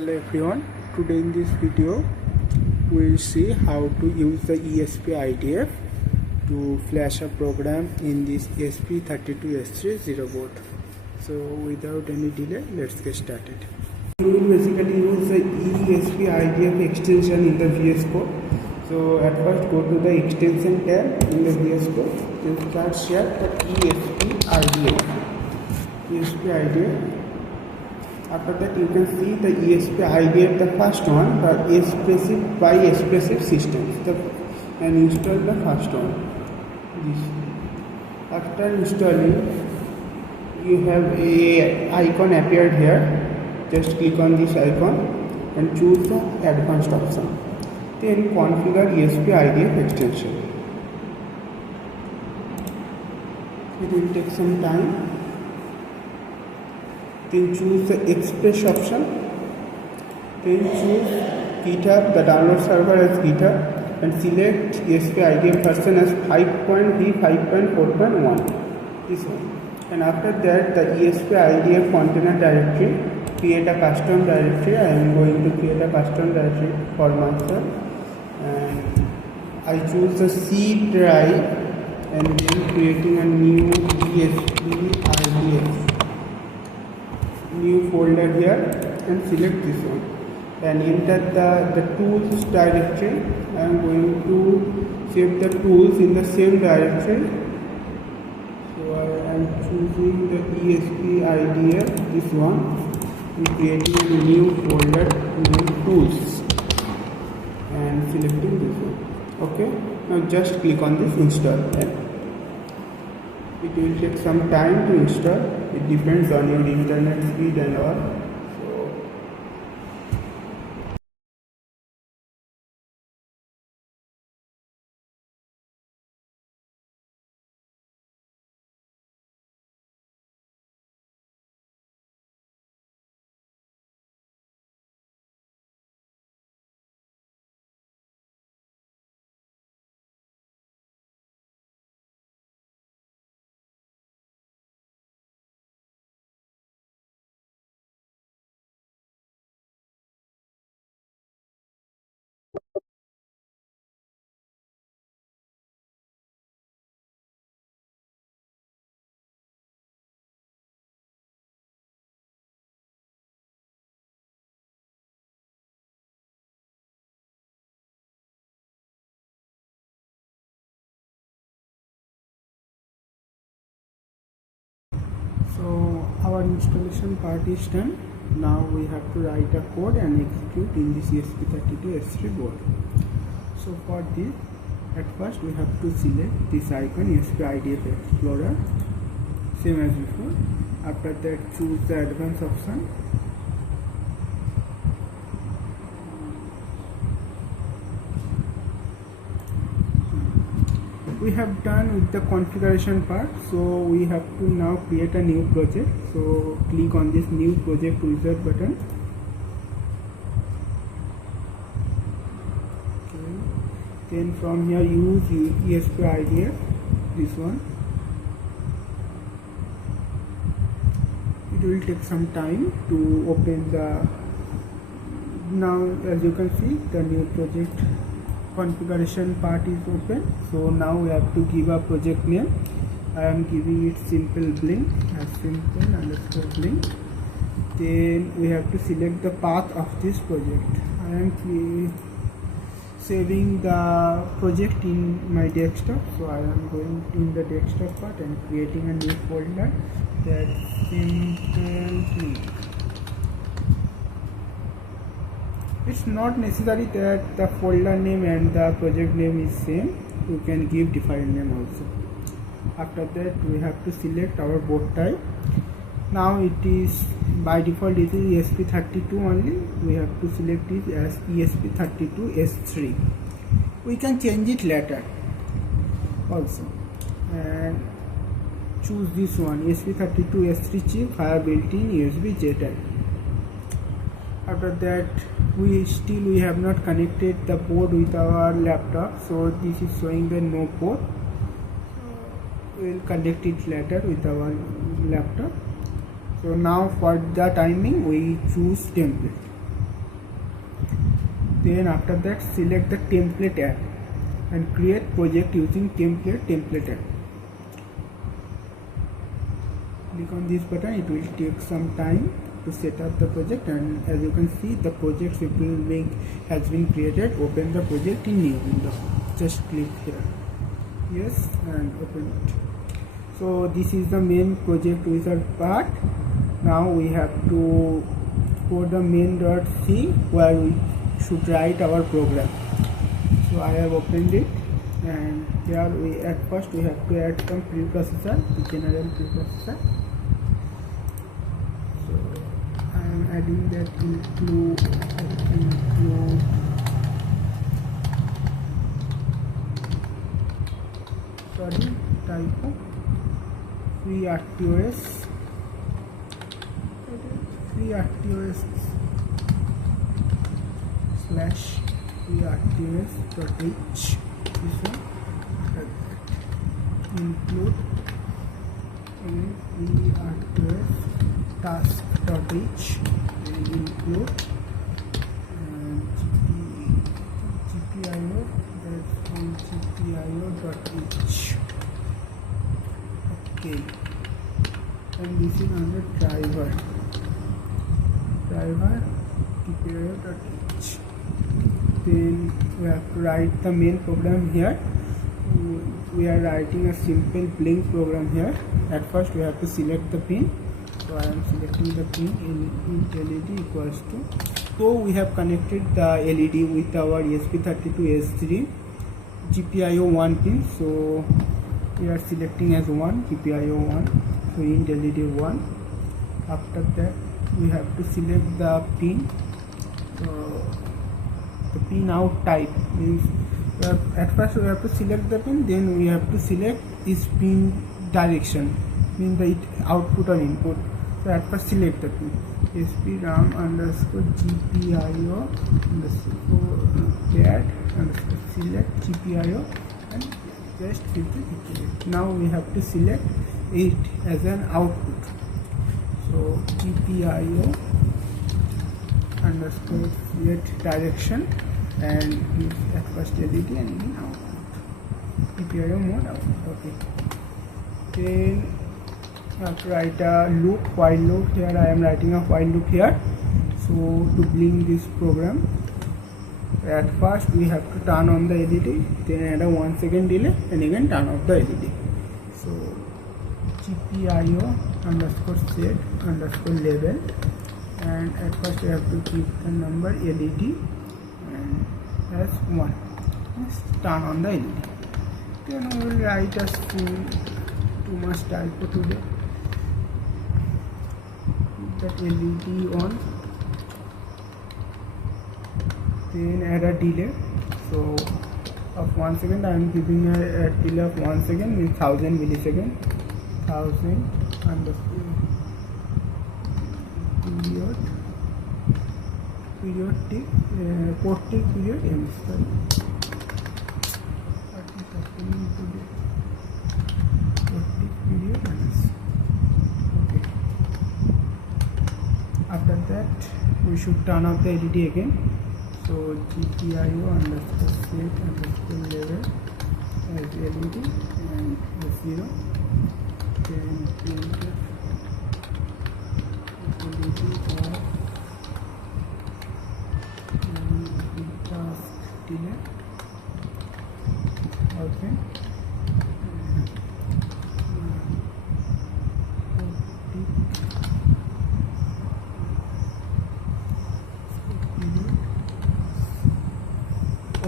Hello everyone, today in this video we will see how to use the ESP-IDF to flash a program in this ESP32-S3 board. So without any delay, let's get started. We will basically use the ESP-IDF extension in the VS Code. So at first go to the extension tab in the VS Code, then start share the ESP-IDF. After that you can see the ESP-IDF, the first one, the expressive by expressive systems, and install the first one. After installing, you have a icon appeared here. Just click on this icon and choose the advanced option. Then configure ESP-IDF extension. It will take some time. Then choose the Express option. Then choose GitHub, the download server as GitHub, and select ESP-IDF version as 5.v5.4.1. This one. And after that, the ESP-IDF container directory. Create a custom directory. I am going to create a custom directory for myself. And I choose the C drive and then creating a new ESP-IDF. New folder here and select this one and enter the tools directory. I am going to save the tools in the same directory. So I am choosing the ESP-IDF, this one, and creating a new folder named tools and selecting this one. Okay, now just click on this install. It will take some time to install. It depends on your internet speed and all. So our installation part is done. Now we have to write a code and execute in this ESP32-S3 board. So for this, at first we have to select this icon, ESP-IDF Explorer, same as before. After that, choose the advanced option. We have done with the configuration part, so we have to now create a new project. So click on this new project wizard button. Okay. Then from here use ESP-IDF, this one. It will take some time to open the. Now as you can see, the new project configuration part is open. So now we have to give a project name. I am giving it simple blink as simple_blink. Then we have to select the path of this project. I am saving the project in my desktop, so I am going in the desktop part and creating a new folder, that's simple blink. It's not necessary that the folder name and the project name is same. You can give different name also. After that, we have to select our board type. Now it is by default it is ESP32 only. We have to select it as ESP32-S3. We can change it later also. And choose this one, ESP32-S3 chip via built-in USB J type. After that, we have not connected the board with our laptop, so this is showing the no port. We will connect it later with our laptop. So now for the timing we choose template. Then after that select the template add and create project using template add. Click on this button. It will take some time to set up the project, and as you can see the project has been created. Open the project in new window. Just click here, yes, and open it. So this is the main project wizard part. Now we have to go the main.c where we should write our program. So I have opened it, and here at first we have to add some preprocessor, the general preprocessor. So I am adding that include sorry, typo, free RTOS slash free RTOS.h, this one, include free RTOS task.h, and include GPIO, that's on GPIO.h. Okay, and this is under driver GPIO.h. Then we have to write the main program here. We are writing a simple blink program here. At first we have to select the pin. So I am selecting the pin in LED equals to. So we have connected the LED with our ESP32-S3 GPIO 1 pin. So we are selecting as 1 GPIO 1. So int LED 1. After that we have to select the pin. The pin out type means at first we have to select the pin, then we have to select this pin direction, means the output or input. So at first select the pin ESP RAM GPIO that select GPIO and just hit the GPIO. Now we have to select it as an output. So GPIO select direction and use at first LED and then output. GPIO mode output. Okay. Then I have to write a loop, while loop. Here I am writing a while loop here. So to blink this program, at first we have to turn on the LED, then add a 1 second delay and again turn off the LED. So GPIO set label, and at first we have to keep the number LED and as 1. Let's turn on the LED. Then we will write a string, too much typo today. That LED on, then add a delay. So of 1 second I am giving a delay of 1 second, means 1000 milliseconds. 1000 underscore periodic period m. Sorry. What is happening today? Period ms. Okay. After that we should turn off the LED again. So GPIO set level as LED and as 0. Then printf LED off and task delay. Okay.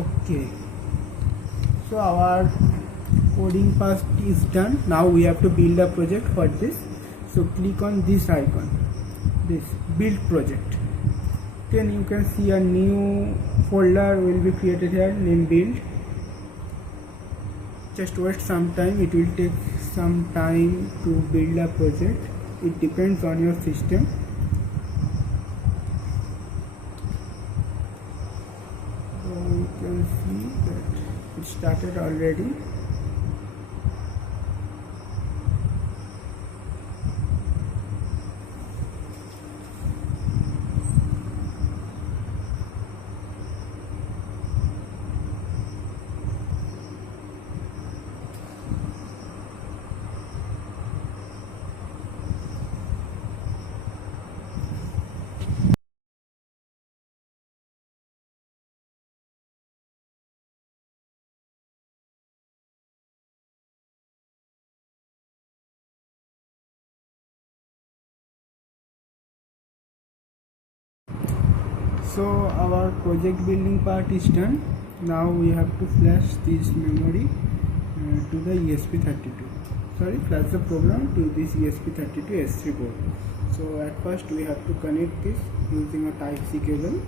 Okay, so our coding part is done. Now we have to build a project for this. So click on this icon, this build project. Then you can see a new folder will be created here named build. Just wait some time, it will take some time to build a project. It depends on your system. So you can see that it started already. So our project building part is done. Now we have to flash this memory to the ESP32. Flash the program to this ESP32-S3 board. So at first we have to connect this using a Type-C cable.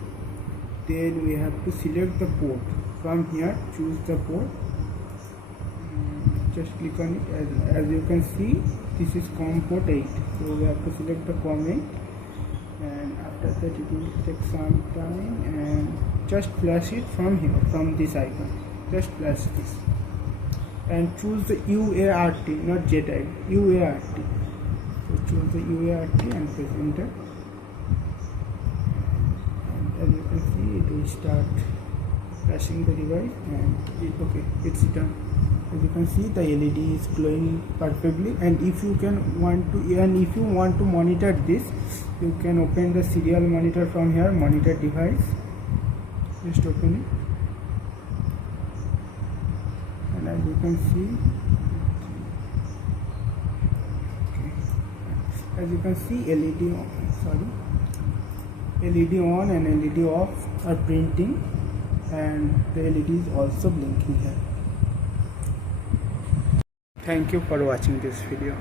Then we have to select the port. From here, choose the port. Just click on it. As you can see, this is COM port 8. So we have to select the COM 8. And after that it will take some time, and just flash it from here, from this icon. Just flash this and choose the UART, not JTAG, UART. So choose the UART and press enter, and as you can see it will start flashing the device, and okay, it's done. As you can see, the LED is glowing perfectly. And if you want to monitor this, you can open the serial monitor from here, monitor device. Just open it, and as you can see, LED on and LED off are printing, and the LED is also blinking here. Thank you for watching this video.